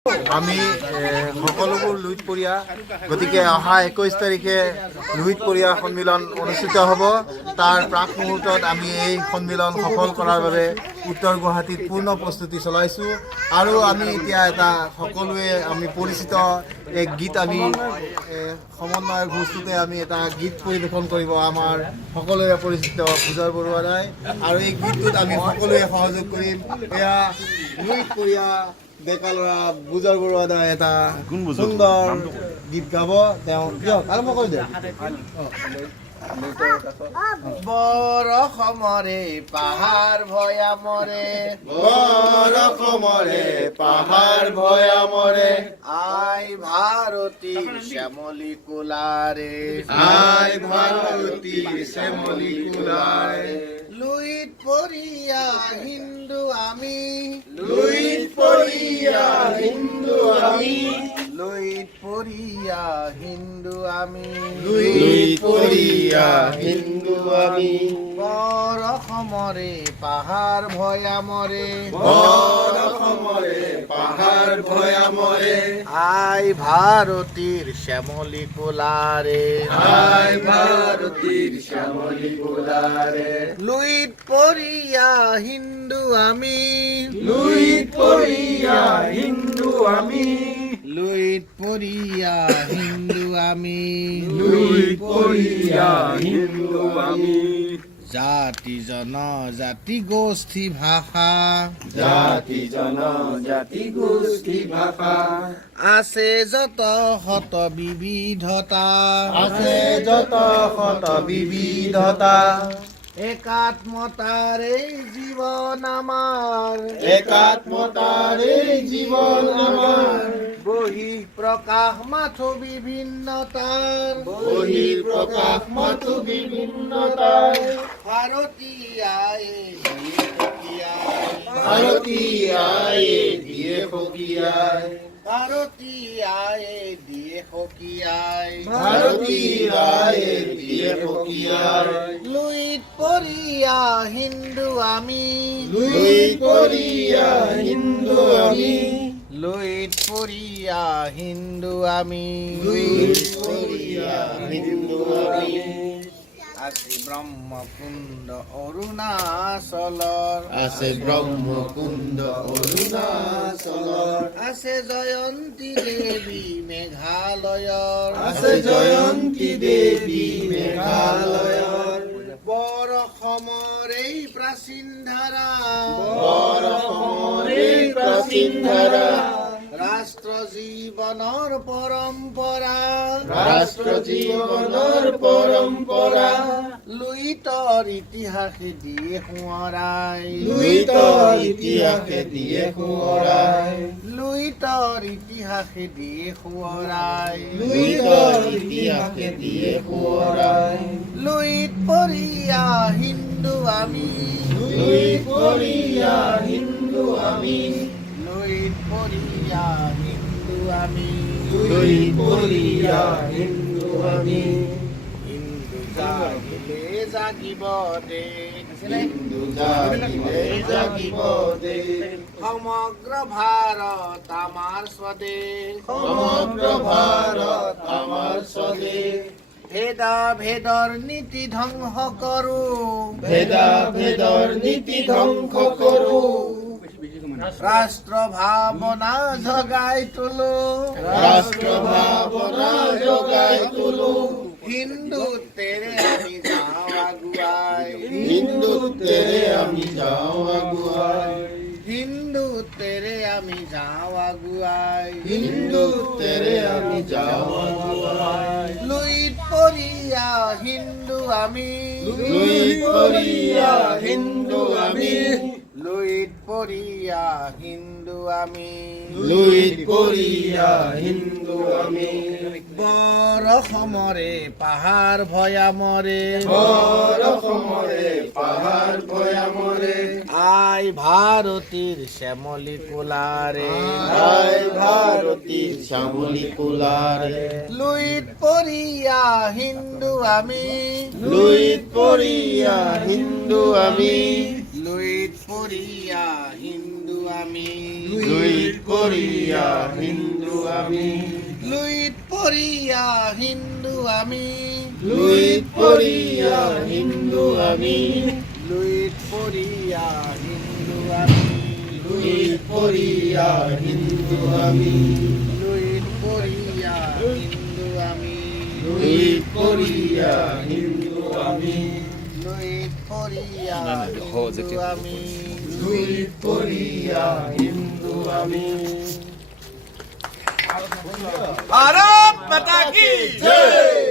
আমি সকলোবোৰ লুইতপৰীয়া গতিকে অহা 21 তাৰিখে লুইতপৰীয়া সন্মিলন অনুষ্ঠিত হ'ব। তাৰ প্ৰাক মুহূৰ্তত আমি এই সন্মিলন সফল কৰাৰ বাবে উত্তৰ গুৱাহাটীত পূৰ্ণ প্ৰস্তুতি চলাইছোঁ আৰু আমি এতিয়া এটা সকলোৱে আমি পৰিচিত এক গীত আমি সমন্বয়ৰ গোষ্ঠীতে আমি এটা গীত পৰিৱেশন কৰিব আমাৰ সকলোৰে পৰিচিত পূজাৰ বৰুৱা দাই আৰু এই গীতটোত আমি সকলোৱে সহযোগ কৰিম। এয়া লুইতপৰীয়া ডেকা ল'ৰা বুজাৰ বৰুৱা দাই এটা সুন্দৰ গীত গাব। তেওঁ দিয়ক আৰম্ভ কৰি দিয়ক। বৰসমৰে পাহাৰ ভৈয়ামৰে, বৰসমৰে পাহাৰ ভৈয়ামৰে, আই ভাৰতীৰ শ্যামলী কোলাৰে, আই ভাৰতীৰ শ্যামলী কোলাৰে, লুইতপৰীয়া হিন্দু আমি, লুইতপৰীয়া হিন্দু আমি, লুইতপৰীয়া হিন্দু আমি, লুইতপৰীয়া হিন্দু আমি, বৰসমৰে পাহাৰ ভৈয়ামৰে, বৰসমৰে পাহাৰ ভৈয়ামৰে, আই ভাৰতীৰ শ্যামলী কোলাৰে, আই ভাৰতীৰ শ্যামলী কোলাৰে, লুইতপৰীয়া হিন্দু আমি, লুইতপৰীয়া হিন্দু আমি, লুইতপৰীয়া হিন্দু আমি, লুইতপৰীয়া হিন্দু আমি, জাতি জনজাতি গোষ্ঠী ভাষা, জাতি জনজাতি গোষ্ঠী ভাষা, আছে যত শত বিবিধতা, আছে যত শত বিবিধতা, একাত্মতাৰে জীৱন আমাৰ, একাত্মতাৰে জীৱন আমাৰ, বহিঃ প্ৰকাশ মাথো বিভিন্নতাৰ, বহিঃ প্ৰকাশ মাথো বিভিন্নতাৰ, ভাৰতীয়াই দিয়ে সকিয়াই, ভাৰতীয়াই দিয়ে সকিয়াই, ভাৰতীয়াই দিয়ে সকিয়াই, ভাৰতীয়াই দিয়ে সকিয়াই, লুইতপৰীয়া হিন্দু আমি, লুইতপৰীয়া হিন্দু আমি, লুইতপৰীয়া হিন্দু আমি, লুইতপৰীয়া হিন্দু আমি, আছে ব্ৰহ্মকুণ্ড অৰুণাচলৰ, আছে ব্ৰহ্মকুণ্ড অৰুণাচলৰ, আছে জয়ন্তী দেৱী মেঘালয়ৰ, আছে জয়ন্তী দেৱী মেঘালয়ৰ, বৰসমৰে প্ৰাচীন ধাৰা, বৰসমৰে প্ৰাচীন ধাৰা, ৰাষ্ট্ৰ জীৱনৰ পৰম্পৰা, ৰাষ্ট্ৰ জীৱনৰ পৰম্পৰা, লুইতৰ ইতিহাসে দিয়ে সোঁৱৰাই, লুইতৰ ইতিহাসে দিয়ে সোঁৱৰাই, লুইতৰ ইতিহাসে দিয়ে সোঁৱৰাই, লুইতৰ ইতিহাসে দিয়ে সোঁৱৰাই, লুইতপৰীয়া হিন্দু আমি, লুইতপৰীয়া হিন্দু আমি, লুইতপৰীয়া হিন্দু আমি, লুইতপৰীয়া হিন্দু আমি, হিন্দু জাগিলে জাগিব দেশ, হিন্দু জাগিলে জাগিব দেশ, সমগ্ৰ ভাৰত আমাৰ স্বদেশ, সমগ্ৰ ভাৰত আমাৰ স্বদেশ, ভেদা ভেদৰ নীতি ধ্বংস কৰো, ভেদা ভেদৰ নীতি ধ্বংস কৰো, ৰাষ্ট্ৰ ভাৱনা জগাই তোলো, ৰাষ্ট্ৰ ভাৱনা জগাই তোলো, হিন্দুত্বেৰে আমি যাওঁ আগুৱাই, হিন্দুত্বেৰে আমি যাওঁ আগুৱাই, হিন্দুত্বেৰে আমি যাওঁ আগুৱাই, হিন্দুত্বেৰে আমি যাওঁ আগুৱাই, লুইতপৰীয়া হিন্দু আমি, লুইতপৰীয়া হিন্দু আমি, লুইতপৰীয়া হিন্দু আমি, লুইতপৰীয়া হিন্দু আমি, বৰসমৰে পাহাৰ ভৈয়ামৰে, বৰসমৰে পাহাৰ ভৈয়ামৰে, আই ভাৰতীৰ শ্যামলী কোলাৰে, আই ভাৰতীৰ শ্যামলী কোলাৰে, লুইতপৰীয়া হিন্দু আমি, লুইতপৰীয়া হিন্দু আমি, লুইতপৰীয়া হিন্দু আমি, লুইত পড়িয়া হিন্দু আমি লুইত পড়িয়া হিন্দু আমি লুইত পড়িয়া হিন্দু আমি লুইত পড়িয়া হিন্দু আমি লুইত পড়িয়া হিন্দু আমি লুইত পড়িয়া হিন্দু আমি লুইত পড়িয়া হিন্দু আমি লুইত পড়িয়া হিন্দু আমি লুইত পড়িয়া হিন্দু আমি ভারত মাতা কি জয়।